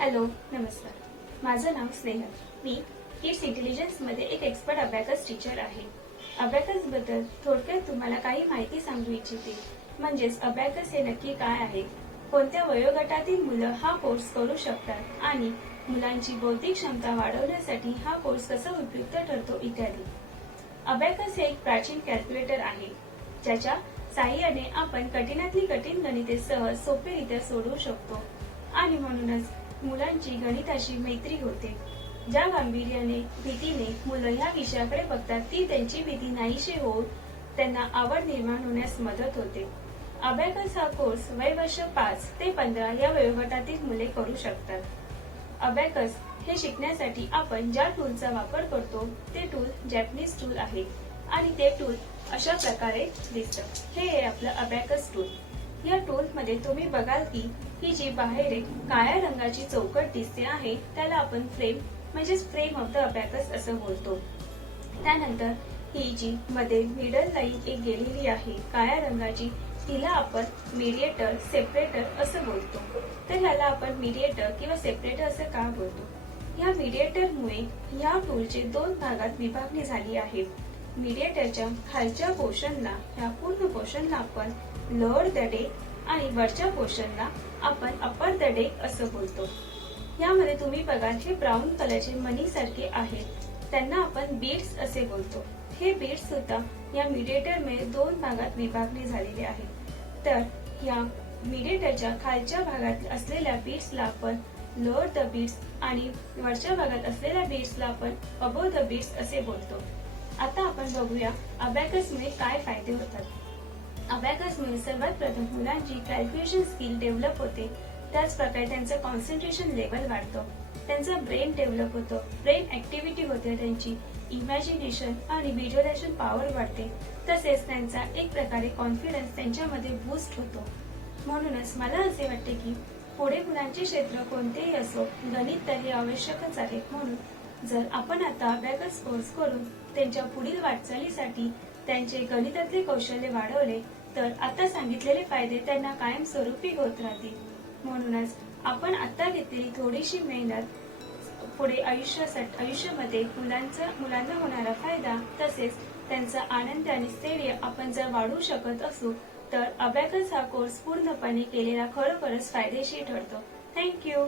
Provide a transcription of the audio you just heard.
Hello, नमस्कार. माझं नाव स्नेहल. मी kids intelligence मध्ये एक एक्सपर्ट अबॅकस टीचर आहे. अबॅकस बद्दल थोडक्यात तुम्हाला काही माहिती सांगू इच्छिते. म्हणजेच अबॅकस हे नक्की काय आहे, कोणत्या वयोगटातील मुलं हा कोर्स करू शकतात आणि मुलांची बौद्धिक क्षमता वाढवण्यासाठी हा कोर्स कसा उपयुक्त ठरतो इत्यादी. अबॅकस हे एक प्राचीन कॅल्क्युलेटर आहे, ज्याच्या साहाय्याने आपण कठीणातली कठीण गणिते सहज सोपेरित्या सोडवू शकतो आणि म्हणूनच मुलांची गणिताशी मैत्री होते. ज्या गांभीर्याने भीतीने मुलं ह्या विषयाकडे बघतात ती त्यांची भीती नाहीशी होऊन त्यांना आवड निर्माण होण्यास मदत होते. अबॅकस हा कोर्स वय वर्ष 5 ते 15 या वयोगटातील मुले करू शकतात. अबॅकस हे शिकण्यासाठी आपण ज्या टूलचा वापर करतो ते टूल जॅपनीज टूल आहे आणि ते टूल अशा प्रकारे दिसतं. हे आहे आपलं अबॅकस टूल. या टूल मध्ये तुम्ही बघाल की ही जी बाहेर एक काळ्या रंगाची चौकट दिसते आहे त्याला आपण फ्रेम म्हणजेच फ्रेम ऑफ द अबॅकस असं बोलतो. त्यानंतर ही जी मध्ये मिडल लाईन एक गेलेली आहे काळ्या रंगाची तिला आपण मीडिएटर सेपरेटर असं बोलतो. तर ह्याला आपण मीडिएटर किंवा सेपरेटर असं का बोलतो? ह्या मीडिएटरमुळे ह्या टूलचे 2 भागात विभागणी झाली आहे. मीडिएटरच्या खालच्या पोर्शनला ह्या पूर्ण पोर्शनला आपण लोअर द डेक आणि वरच्या पोर्शनला आपण अपर द डेक असं बोलतो. यामध्ये तुम्ही बघा हे ब्राऊन कलरचे मनी सारखे आहेत, त्यांना आपण बीड्स असे बोलतो. हे बीड्स सुद्धा या मीडिएटर मध्ये 2 भागात विभागणी झालेले आहेत. तर या मीडिएटरच्या खालच्या भागात असलेल्या बीड्सला आपण लोअर द बीड्स आणि वरच्या भागात असलेल्या बीड्सला आपण अबोव द बीड्स असे बोलतो. आता आपण बघूया अबॅकस मुळे काय फायदे होतात. अबॅकस मुळे सर्वात प्रथम मुलांची कॅल्क्युलेशन स्किल डेव्हलप होते. त्याच प्रकारे त्यांचं कॉन्सन्ट्रेशन लेवल वाढतं, त्यांचं ब्रेन डेव्हलप होतं, ब्रेन ऍक्टिव्हिटी होते, त्यांची इमॅजिनेशन आणि व्हिज्युअलायझेशन पॉवर वाढते. तसेच त्यांचा एक प्रकारे कॉन्फिडन्स त्यांच्यामध्ये बूस्ट होतो. म्हणूनच मला असे वाटते की पुढे मुलांचे क्षेत्र कोणतेही असो गणित तर हे आवश्यकच आहे. म्हणून जर आपण आता अबॅकस कोर्स करून त्यांच्या पुढील वाटचालीसाठी त्यांचे गणितातले कौशल्य वाढवले तर आता सांगितलेले फायदे त्यांना कायमस्वरूपी होत राहतील. म्हणूनच आपण आता घेतलेली थोडीशी मेहनत पुढे आयुष्यामध्ये मुलांना होणारा फायदा तसेच त्यांचा आनंद आणि स्थैर्य आपण जर वाढवू शकत असू तर अबॅकस हा कोर्स पूर्णपणे केलेला खरोखरच फायदेशीर ठरतो. थँक्यू.